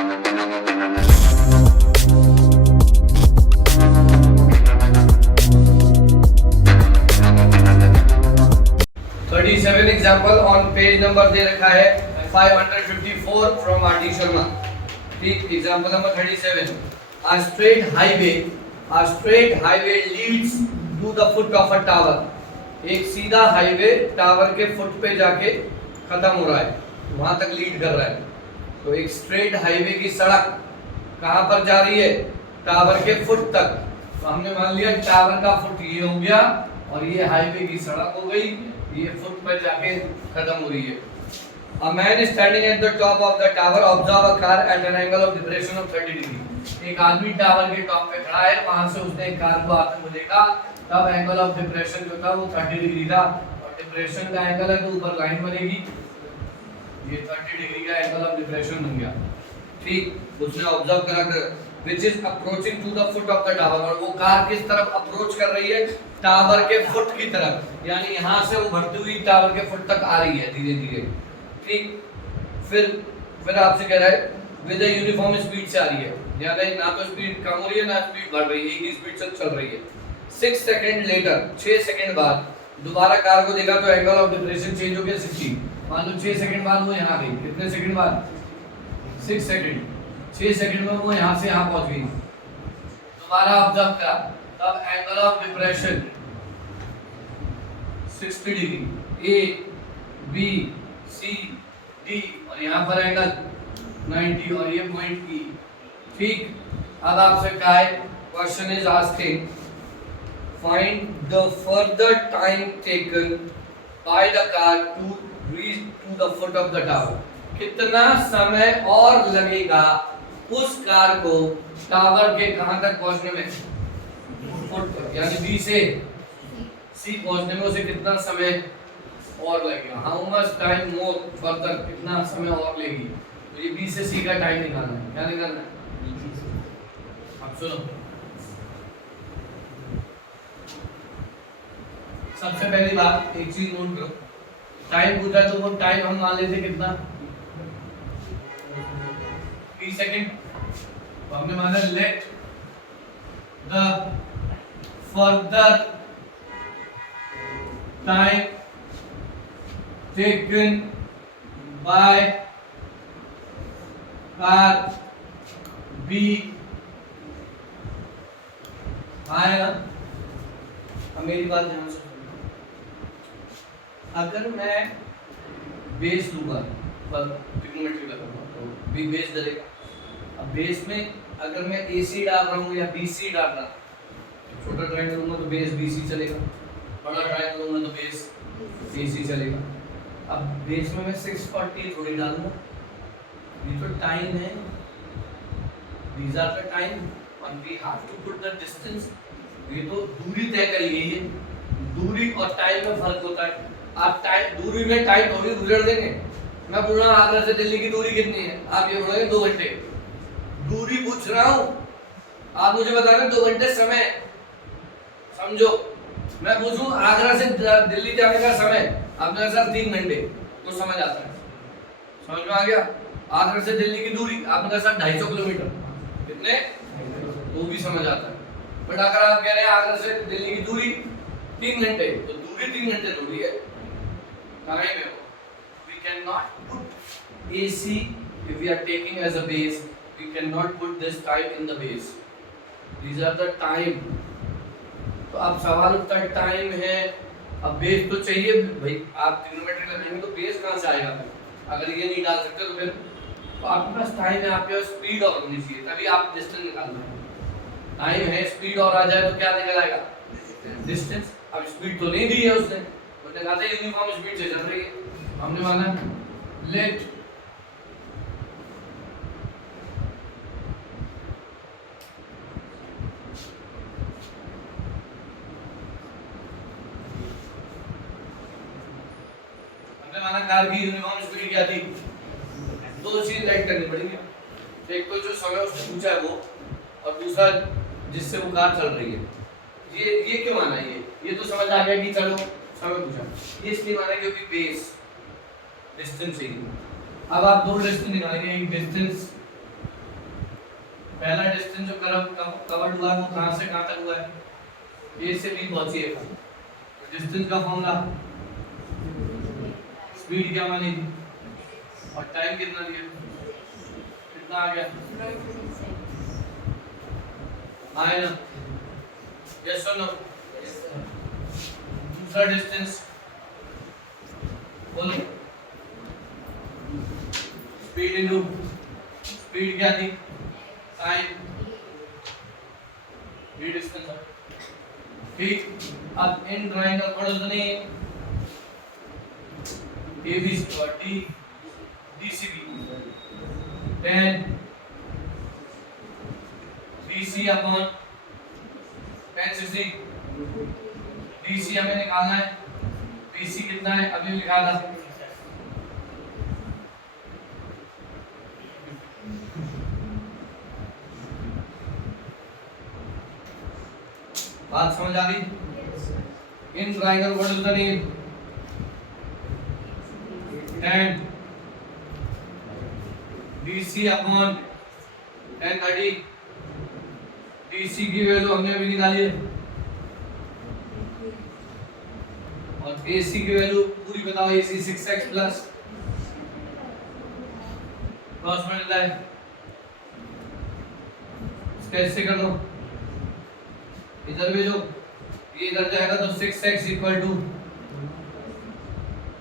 37 example on page number दे रखा है 554 from R D Sharma. ठीक, example number 37। A straight highway leads to the foot of a tower। एक सीधा highway tower के foot पे जाके खत्म हो रहा है, वहां तक लीड कर रहा है। तो एक स्ट्रेट हाईवे की सड़क कहां पर जा रही है? टावर के फुट तक। तो हमने मान लिया टावर का फुट ये हो गया और ये हाईवे की सड़क हो गई, ये फुट पर जाके खत्म हो रही है। A man is standing at the top of the tower, observe a car at an angle of depression of 30 degree। एक आदमी टावर के टॉप पे खड़ा है, वहां से उसने एक कार को आते हुए देखा, तब एंगल ऑफ डिप्रेशन जो था वो 30 डिग्री था, और डिप्रेशन का एंगल है तो ऊपर लाइन बनेगी, ये 30 डिग्री का एंगल ऑफ डिप्रेशन बन गया। ठीक, उसने ऑब्जर्व करा which is approaching to the foot of the tower, और वो कार किस तरफ अप्रोच कर रही है? टावर के फुट की तरफ, यानी यहाँ से वो बढ़ती हुई टावर के फुट तक आ रही है धीरे धीरे। ठीक, फिर आपसे कह रहा है विद यूनिफॉर्म स्पीड से आ रही है, यानी ना तो स्पीड कम हो रही है ना स्पीड बढ़ रही है, एक ही स्पीड से चल रही है। 6 सेकंड लेटर, 6 सेकंड बाद दोबारा कार को देखा तो एंगल ऑफ डिप्रेशन चेंज हो गया 60। मान लो 6 सेकंड बाद वो यहाँ गई, कितने सेकंड बाद? 6 सेकंड। 6 सेकंड में वो यहाँ से यहाँ पहुंच गई। दोबारा ऑब्जर्व करा, तब angle of depression 60 degree, A B C D, और यहाँ पर एंगल 90 और ये पॉइंट ई। ठीक, अब आपसे कहा है question is asking find the further time taken by the car to reach to the foot of the tower. कितना समय और लगेगा उस कार को टावर के कहां तक पहुंचने में? फुट तक, यानी बी से सी पहुंचने में उसे कितना समय और लगेगा? How much time more further, कितना समय और लेगी? तो ये बी से सी का टाइम निकालना है। क्या निकालना है? अब सुनो, सबसे पहली बात एक चीज नोट करो, टाइम पूछा तो वो टाइम हम मान लेते कितना? 30 सेकंड। तो हमने माना let the further time taken by car be आएगा। अब मेरी बात ध्यान से सुनो, अगर मैं बेस लूंगा पर ट्रिग्नोमेट्री लगाऊंगा तो बी बेस डलेगा। अब बेस में अगर मैं AC डाल रहा हूँ या BC डाल रहा हूँ, छोटा ट्रायंगल लूंगा तो बेस BC चलेगा, बड़ा ट्रायंगल लूंगा तो बेस AC चलेगा। अब बेस में मैं 640 थोड़ी डालूंगा, ये तो टाइम है, these are the time and we have to put the distance। ये तो दूरी तय करी गई है, दूरी और टाइम में फर्क होता है। आप टाइम दूरी में टाइम थोड़ी गुजर देंगे। मैं बोल रहा हूँ आगरा से दिल्ली की दूरी कितनी है, आप ये बोलोगे 2 घंटे। दूरी पूछ रहा हूँ, आप मुझे बता रहे 2 घंटे समय, समझो। मैं पूछूं आगरा से दिल्ली जाने का समय, आपने कहा सर 3 घंटे, तो समझ आता है, समझ में आ गया? आगरा से दिल्ली की दूरी आपने कहा सर 250 किलोमीटर, कितने? तो भी समझ आता है। बट अगर आप कह रहे हैं आगरा से दिल्ली की दूरी 3 घंटे, तो दूरी 3 घंटे थोड़ी है, टाइम है। We cannot put AC if we are taking as a base, we cannot put this time in the base, these are the time। तो अब सवाल उठता है टाइम है, अब बेस तो चाहिए भाई, आप ट्रिग्नोमेट्री लगाएंगे तो बेस कहाँ से आएगा? अगर ये नहीं डाल सकते तो फिर तो आपके पास टाइम है, आपके पास स्पीड और होनी चाहिए, तभी आप डिस्टेंस निकाल रहे हैं। टाइम है, स्पीड और आ जाए तो क्या निकल आएगा? डिस्टेंस। अब स्पीड तो नहीं दी है उसने, उसने कहा था यूनिफॉर्म स्पीड से चल रही है, हमने माना लेट कार की यूनिफॉर्म स्पीड क्या थी? 2 चीज राइट करनी पड़ेगी, एक तो जो समय उसने पूछा है वो, और दूसरा जिससे वो कार चल रही है। ये क्यों माना? ये तो समझ आ गया कि चलो समय पूछा, ये इसलिए माना क्योंकि बेस डिस्टेंस चाहिए। अब आप 2 डिस्टेंस निकालेंगे, एक डिस्टेंस पहला डिस्टेंस जो कवर्ड हुआ है वो कहां से कहां तक हुआ है, ए से बी पहुंची है। डिस्टेंस का फॉर्मूला स्पीड क्या मानी थी और टाइम कितना दिया, कितना आ गया, आया ना, यस और नो। दूसरा डिस्टेंस बोलो, स्पीड इनटू स्पीड क्या थी, टाइम, ये डिस्टेंस है। ठीक, अब in triangle what is the name, ABC or DCB, then BC upon 1060, BC हमें निकालना है, BC कितना है अभी लिखा था, बात समझ आ गई। In triangle what is the name, 10 BC upon 1030, DC की वैल्यू हमने अभी निकाली है और AC की वैल्यू पूरी बताओ, AC 6x plus cross multiply कैसे कर लो, इधर भेजो, ये इधर जाएगा तो 6x इक्वल टू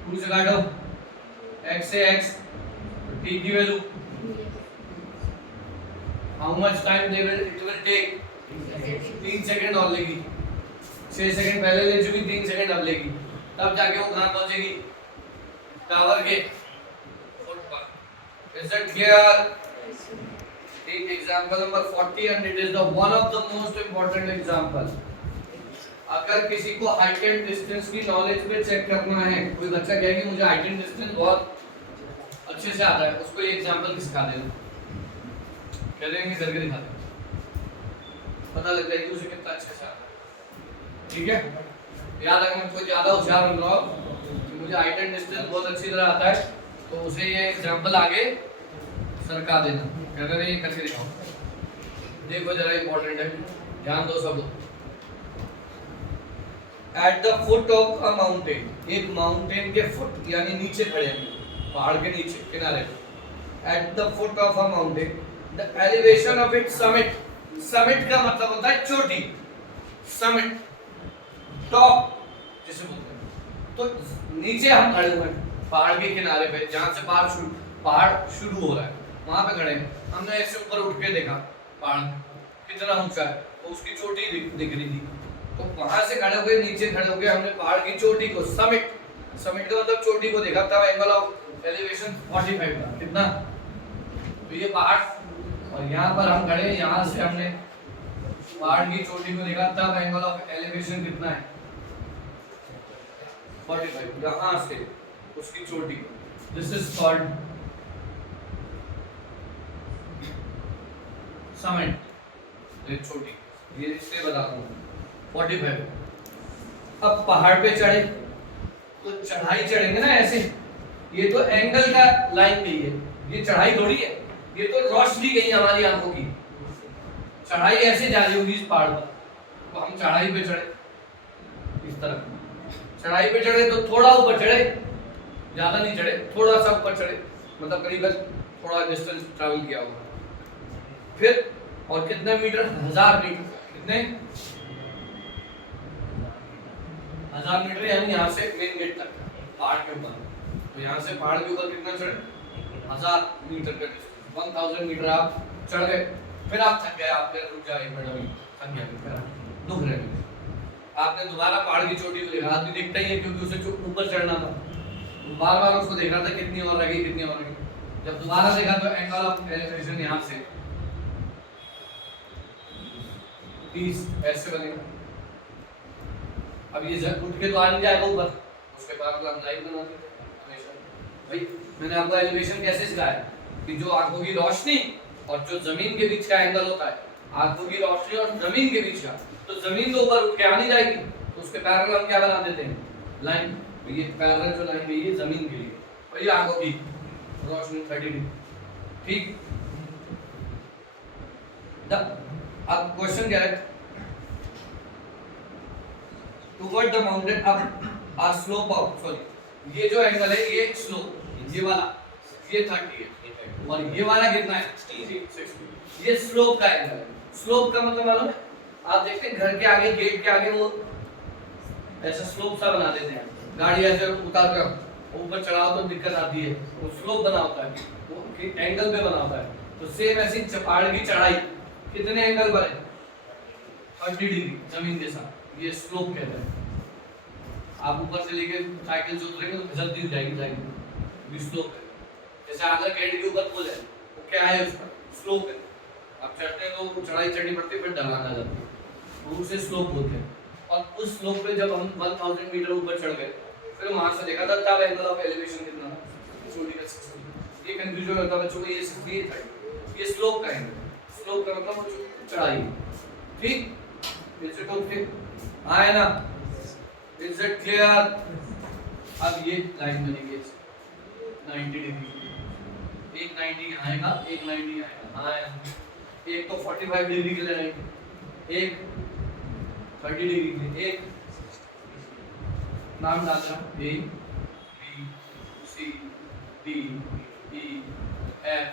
2 से काटो x से x, t की value how much time it will take, 3 second और लेगी, 6 सेकंड पहले ले चुकी, 3 सेकंड अब लेगी, तब जाके वो कहां पहुंचेगी, टावर के फुट पर। Is it clear? Take example number 40 and it is the one of the most important example. अगर किसी को हाइट एंड डिस्टेंस की नॉलेज पे चेक करना है, कोई बच्चा कहे कि मुझे हाइट एंड डिस्टेंस बहुत अच्छे से आता है, उसको ये एग्जांपल सिखा देना, कह देंगे करके दिखा दें, पता लग जाएगी उसे कितना अच्छे से आता है। ठीक है, याद रखना, कोई ज्यादा होशियार बन रहा हो कि मुझे हाइट एंड डिस्टेंस बहुत अच्छी तरह आता है तो उसे ये एग्जांपल आगे सरका देना, कह रहे ये करके दिखाओ। देखो जरा इंपॉर्टेंट है, ध्यान दो सब लोग। At the foot of a mountain, एक माउंटेन के फुट यानी नीचे खड़े हैं, पहाड़ के नीचे किनारे, at the foot of a mountain the elevation of its summit, summit का मतलब होता है चोटी, समिट टॉप जिसे बोलते हैं, तो नीचे हम खड़े हुए हैं पहाड़ के किनारे पे, जहां से पहाड़ शुरू हो रहा है वहां पे खड़े हैं। हमने ऐसे ऊपर उठ के देखा पहाड़ कितना ऊंचा है, तो उसकी चोटी दिख रही थी, तो वहां से खड़े होके नीचे खड़े होके हमने पहाड़ की चोटी को, समिट, समिट का मतलब चोटी को देखा, तब एंगल ऑफ एलिवेशन 45 था, कितना, तो ये पहाड़, और यहाँ पर हम खड़े, यहाँ से हमने पहाड़ की चोटी को देखा, तब एंगल ऑफ एलिवेशन कितना है 45, यहाँ से उसकी चोटी को, दिस इज कॉल्ड समिट, ये चोटी, ये इसलिए बताता हूँ 45। अब पहाड़ पे चढ़े तो चढ़ाई चढ़ेंगे ना ऐसे, ये तो एंगल का लाइन गई है, ये चढ़ाई थोड़ी है, ये तो रोशनी गई हमारी आंखों की, चढ़ाई ऐसे जा रही होगी इस पहाड़ पर, तो हम चढ़ाई पे चढ़े, इस तरह चढ़ाई पे चढ़े तो थोड़ा ऊपर चढ़े, ज्यादा नहीं चढ़े, थोड़ा सा ऊपर चढ़े, मतलब करीबन थोड़ा डिस्टेंस ट्रैवल किया होगा, फिर और कितने मीटर, 1000 मीटर, कितने 1000 मीटर, यानी यहाँ से मेन गेट तक पहाड़ के ऊपर, तो यहाँ से पहाड़ के ऊपर कितना चढ़े, 1000 मीटर का डिस्टेंस, 1000 मीटर आप चढ़ गए, फिर आप थक गए, आप रुक जाए, मैडम थक गया, फिर दुख रहे, आपने दोबारा पहाड़ की चोटी को देखा, आदमी देखता ही है क्योंकि उसे ऊपर चढ़ना था, बार बार उसको देख रहा था कितनी और रह गई, कितनी और रह गई, जब दोबारा देखा तो एंगल ऑफ एलिवेशन यहाँ से 30 ऐसे बनेगा। अब ये जब उठ के तो आ नहीं जाएगा ऊपर, उसके बाद हम लाइन बनाते हैं हमेशा। भाई मैंने आपको एलिवेशन कैसे सिखाया कि जो आंखों की रोशनी और जो जमीन के बीच का एंगल होता है, आंखों की रोशनी और जमीन के बीच का, तो जमीन तो ऊपर उठ के आ नहीं जाएगी, तो उसके पैरेलल हम क्या बना देते हैं, लाइन, तो ये पैरेलल जो लाइन गई है जमीन के लिए, और ये आंखों की रोशनी 30 डिग्री, ठीक। अब क्वेश्चन क्या है, toward the mountain up a slope of, sorry ये जो एंगल है ये स्लोप, ये वाला ये 30 है और ये वाला कितना है 60, ये स्लोप का एंगल है। स्लोप का मतलब मालूम है, आप देखते हैं घर के आगे गेट के आगे वो ऐसा स्लोप सा बना देते हैं, गाड़ी ऐसे उतार कर ऊपर चढ़ाओ तो दिक्कत आती है, वो स्लोप बना होता है, वो एंगल पे बना होता है। तो सेम ऐसी पहाड़ की चढ़ाई कितने एंगल पर है 30 डिग्री जमीन के साथ, ये स्लोप कहते हैं। आप ऊपर से लेके साइकिल से उतरेंगे तो फिसलती जाएगी साइकिल, ये स्लोप है। जैसे आगे गेट के ऊपर पुल है, वो क्या है उसका स्लोप है, आप चढ़ते हैं तो चढ़ाई चढ़नी पड़ती है, फिर ढलान आ जाती है, तो उसे स्लोप बोलते हैं। और उस स्लोप पे जब हम 1000 मीटर ऊपर चढ़ गए, फिर वहां से देखा था तब एंगल ऑफ एलिवेशन कितना था, छोटी का 60। ये कंफ्यूजन होता है बच्चों को, ये 60 ये 30, ये स्लोप का एंगल, स्लोप का मतलब वो चढ़ाई, ठीक। इज इट ओके, आया ना, इज इट क्लियर। अब ये लाइन बनेगी 90 डिग्री, एक 90 आएगा, एक 90 आएगा, आया एक तो 45 डिग्री के लिए रहेंगे, एक 30 डिग्री के लिए, एक नाम डाल रहा A B C D E F।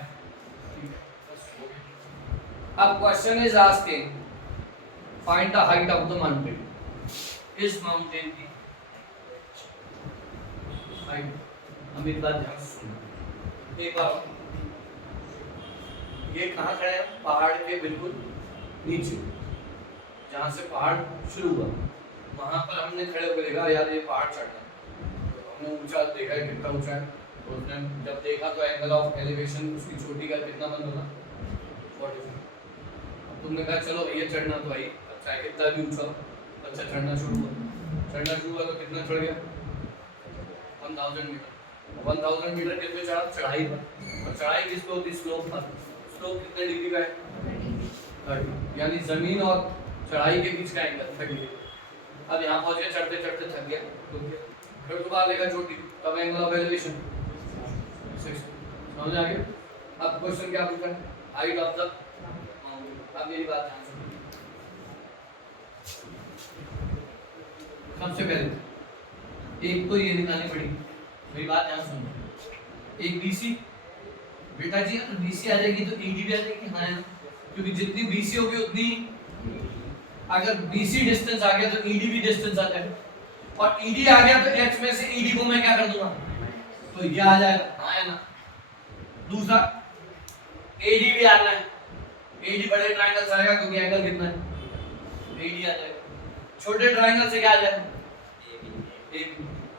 अब question is asking find the height of the mountain, इस माउंटेन की हाइट। हम एक बात ध्यान से सुनो, एक बार ये कहाँ खड़े हैं, पहाड़ के बिल्कुल नीचे, जहाँ से पहाड़ शुरू हुआ वहां पर हमने खड़े होकर देखा यार ये पहाड़ चढ़ना है, तो हमने ऊंचा देखा है कितना ऊंचा है, तो उसने जब देखा तो एंगल ऑफ एलिवेशन उसकी चोटी का कितना बन होगा 45। अब तुमने कहा चलो भैया चढ़ना तो भाई अच्छा है, कितना भी ऊंचा, अच्छा चढ़ना शुरू हुआ तो कितना चढ़ गया 1000 मीटर। 1000 मीटर किस पे चढ़ा, चढ़ाई पर, और चढ़ाई किस पे होती, स्लोप पर। स्लोप कितने डिग्री का है 30, यानी जमीन और चढ़ाई के बीच का एंगल 30 डिग्री। अब यहाँ पहुंच गया, चढ़ते चढ़ते थक गया, फिर दोबारा लेगा चोटी, तब एंगल ऑफ एलिवेशन 60। समझ आ गया। अब क्वेश्चन क्या पूछा है, हाइट ऑफ द माउंटेन। अब मेरी बात ध्यान सुनो, सबसे पहले एक तो ये निकालनी पड़ी, मेरी बात ध्यान सुनो, एक BC, बेटा जी अगर BC आ जाएगी तो AD भी आ जाएगी, हाँ क्योंकि जितनी BC होगी उतनी, अगर BC डिस्टेंस आ गया तो ED भी डिस्टेंस आ जाएगा, और ED आ गया तो H में से ED को मैं क्या कर दूंगा, तो ये आ जाएगा, हाँ है ना। दूसरा AD भी आ रहा है, AD बड़े ट्रायंगल से आएगा क्योंकि एंगल कितना है, AD आ जाएगा। छोटे ट्रायंगल से क्या आ जाएगा,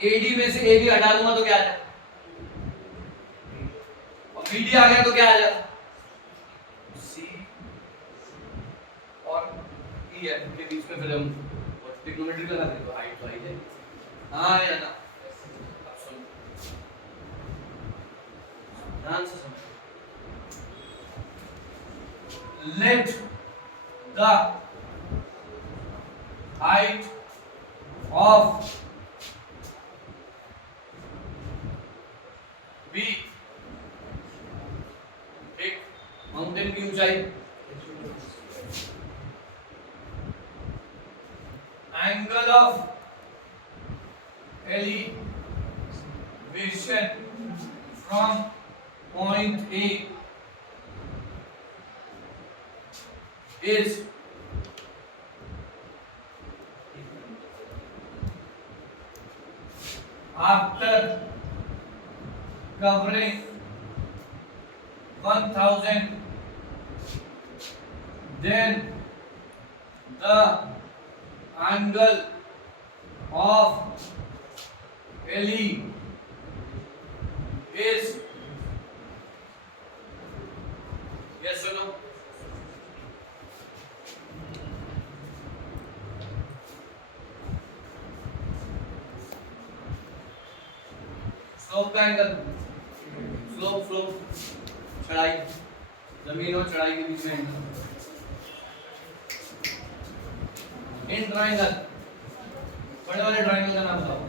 AD में से AB हटा दूंगा तो क्या आ जाएगा, और BD आ गया तो क्या आ जाएगा, C और EF के बीच में फिर हम ट्रिग्नोमेट्री लगा दें तो हाइट तो आ जाएगी, हाँ या ना। अब सुनो ध्यान से समझो, let the height of B, एक माउंटेन की ऊंचाई, angle of elevation from point A is after covering 1000, then the angle of LE is, yes or no? Slope का एंगल, स्लोप चढ़ाई, जमीन और चढ़ाई के बीच में एंगल। इन ट्रायंगल, बड़े वाले ट्रायंगल का नाम बताओ,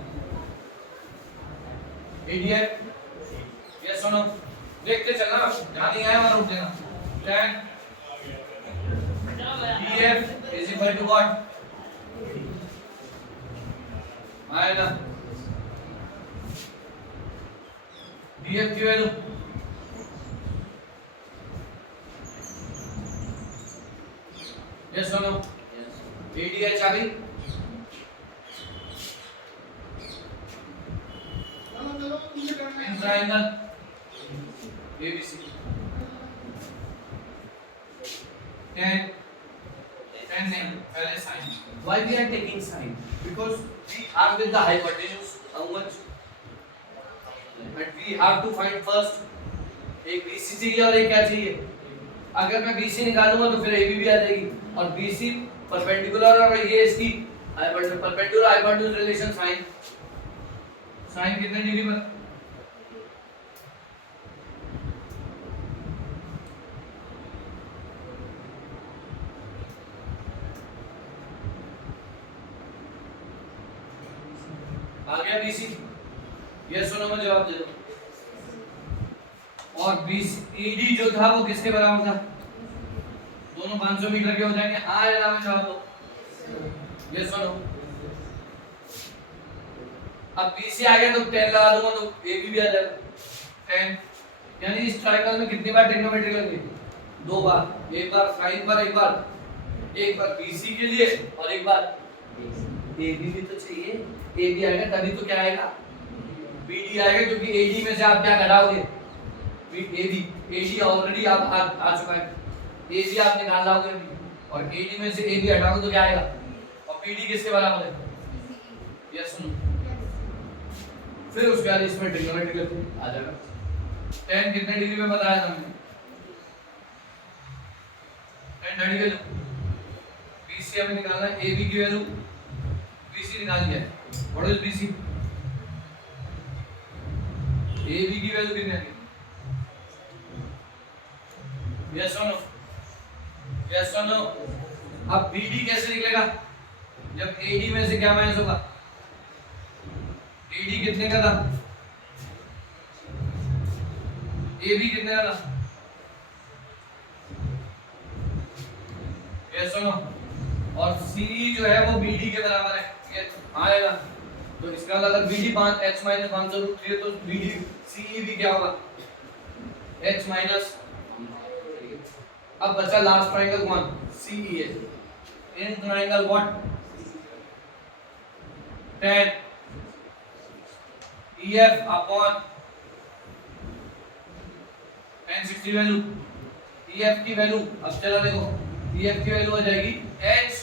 ADF, यस और नो। देखते चलना, जहां नहीं आया वहां रुक देना। 10 EF is equal to what? आया ना? DF की value yes or no? Yes. ADH आ गई? In triangle ABC. 10 नहीं पहले sin. Why we are taking sin? Because we are with the hypotenuse. How much? But we have to find first. एक BC चाहिए और एक क्या चाहिए? अगर मैं BC निकालूंगा तो फिर AB भी आ जाएगी और BC परपेंडिकुलर और ये इसकी perpendicular hypotenuse relation sin. sin कितने डिग्री पर? आ गया BC? यस और नो में जवाब दे दो। और AD जो था वो किसके बराबर था? दोनों 500 मीटर के हो जाएंगे। हाँ या ना में जवाब दो। यस और नो। अब BC आ गया तो 10 लगा दूंगा तो AB भी आ जाएगा 10। यानी इस ट्रायंगल में कितनी बार ट्रिग्नोमेट्री लगेगी? 2 बार। एक बार sin पर, एक बार BC के लिए और एक बार AB भी तो चाहिए। AB आएगा तभी तो क्या आएगा? BD आएगा क्योंकि AD में से आप क्या घटाओगे? AD ऑलरेडी आप आ चुका है। AB आप निकाल लाओगे और AD में से AB हटाओगे तो क्या आएगा? और PD किसके बराबर है? यस सुनो। फिर उसके बाद इसमें ट्रिग्नोमेट्री करते हैं आ जाएगा। 10 कितने डिग्री में बताया था मैंने? 10 30 वैल्यू। BC हमें निकालना है। AB की वैल्यू BC निकाल दिया है। What is BC? AB की वैल्यू कितनी आएगी? यस और नो? यस और नो? अब BD कैसे निकलेगा? जब AD में से क्या माइनस होगा? AD कितने का था? AB कितने का था? यस और नो? और CE जो है वो BD के बराबर है। ये आएगा तो इसका अगर BD 5 h - 5/√3 है तो BD CE भी क्या होगा? h minus. अब बचा लास्ट ट्रायंगल कौन? CE है। In triangle what? 10 EF upon 10 60 value. EF की वैल्यू अब चला देखो। EF की वैल्यू आ जाएगी h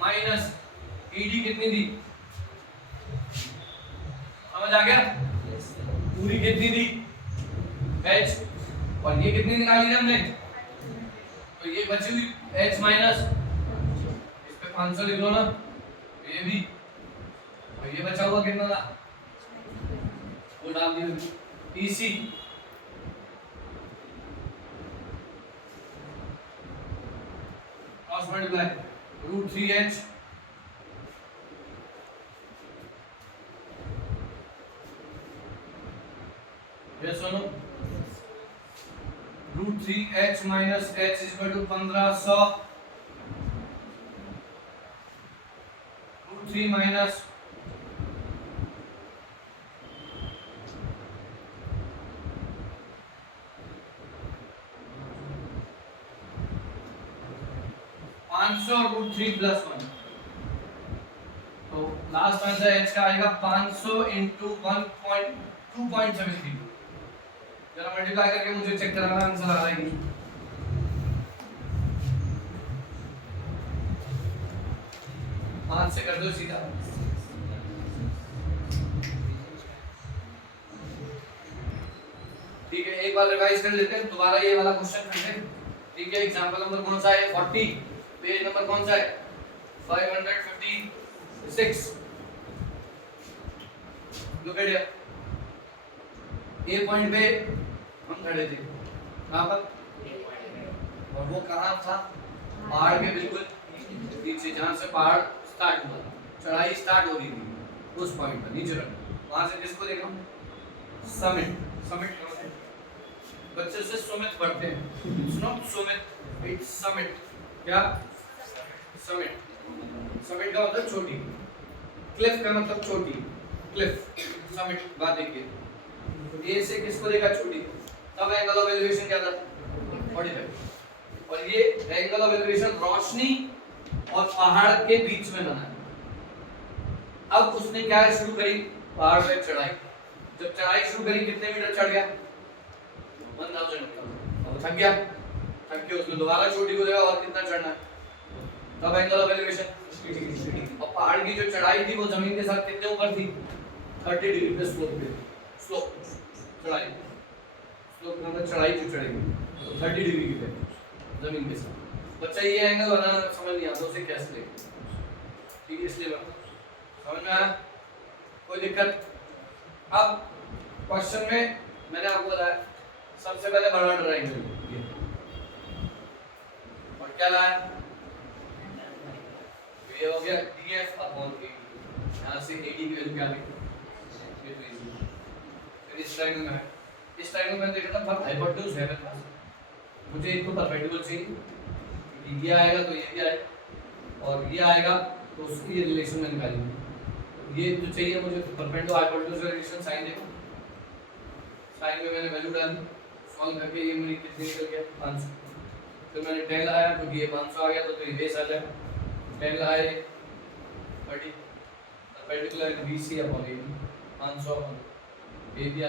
माइनस ED कितनी थी? समझ आ गया? पूरी कितनी थी? h और ये कितनी निकाली थी हमने? तो ये बची हुई h माइनस इस पे 500 लिख लो ना। ये भी और ये बचा हुआ कितना था? वो डाल दिया EC cross multiply √3h yes और no? √3h minus h is equal to 1500 √3 minus 500 √3 + 1 तो लास्ट आंसर h का आएगा 500 × 1.2.73। जरा मल्टीप्लाई करके मुझे चेक कराना आंसर आ रहा है कि 5 से कर दो सीधा। ठीक है एक बार रिवाइज कर लेते हैं दोबारा ये वाला क्वेश्चन करते हैं। ठीक है एग्जांपल नंबर कौन सा है? 40 पेज नंबर कौन सा है? 556। Look at here. A point पे हम खड़े थे। कहां पर? और वो कहां था? पहाड़ के बिल्कुल नीचे जहां से पहाड़ स्टार्ट हुआ, चढ़ाई स्टार्ट हो रही थी उस पॉइंट पर नीचे रख। वहां से किसको देखा? समिट। समिट बच्चे से सुमित पढ़ते हैं। It's not Sumit, it's summit. क्या? समिट, समिट का मतलब छोटी, क्लिफ का मतलब छोटी, क्लिफ, समिट बात देखिए। तो ए से किसको देखा छोटी, तब एंगल ऑफ एलिवेशन क्या था 45, और ये एंगल ऑफ एलिवेशन रोशनी और पहाड़ के बीच में बना है। अब उसने क्या शुरू करी, पहाड़ पे चढ़ाई, जब चढ़ाई शुरू करी कितने मीटर चढ़ गया 1000 मीटर, अब थक गया, थक के उसने दोबारा छोटी को देखा और कितना चढ़ना है, तब एंगल ऑफ एलिवेशन, और पहाड़ की जो चढ़ाई थी वो जमीन के साथ कितने ऊपर थी 30 डिग्री पे स्लोप पे, स्लोप चढ़ाई, स्लोप मतलब चढ़ाई जो चढ़ेगी तो 30 डिग्री की पे जमीन के साथ। बच्चा ये एंगल बनाना समझ नहीं आता उसे कैसे लेगा, ठीक है, इसलिए समझ में आया, कोई दिक्कत। अब क्वेश्चन में मैंने आपको बताया सबसे पहले बड़ा ट्रायंगल और क्या लाया, ये हो गया df अपॉन AD, यहाँ से AD की वैल्यू क्या आएगी, फिर इस ट्रायंगल में है, इस ट्रायंगल में देखना था हाइपोटेन्यूज है मेरे पास, मुझे इनको परपेंडिकुलर चाहिए, ये आएगा तो ये भी आएगा और ये आएगा तो उसकी ये रिलेशन में निकालेंगे, ये तो चाहिए मुझे परपेंडिकुलर हाइपोटेन्यूज रिलेशन साइन देखो, साइन में मैंने वैल्यू डाली, सॉल्व करके ये मेरी कितनी निकल गया 500, फिर मैंने 10 लगाया क्योंकि ये 500 आ गया तो ये बेस आ जाएगा, 10 लगाया 30 perpendicular BC upon AD 500 upon AB आ गया।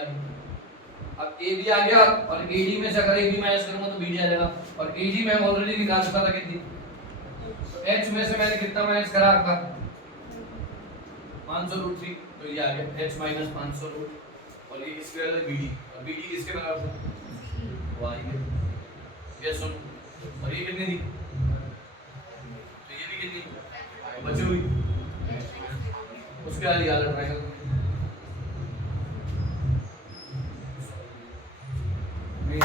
अब AB आ गया और AD में से अगर AB माइनस करूंगा तो BD आ जाएगा, और AD में हम ऑलरेडी निकाल चुका था कितनी, तो H में से मैंने कितना माइनस करा आपका 500√3, तो ये आ गया H माइनस 500 रूट, और ये इसके वाला BD, और BD किसके बराबर था y के, ये सुन, और ये कितनी थी, तो ये भी कितनी बची हुई, उसके बाद याद ट्रायंगल नहीं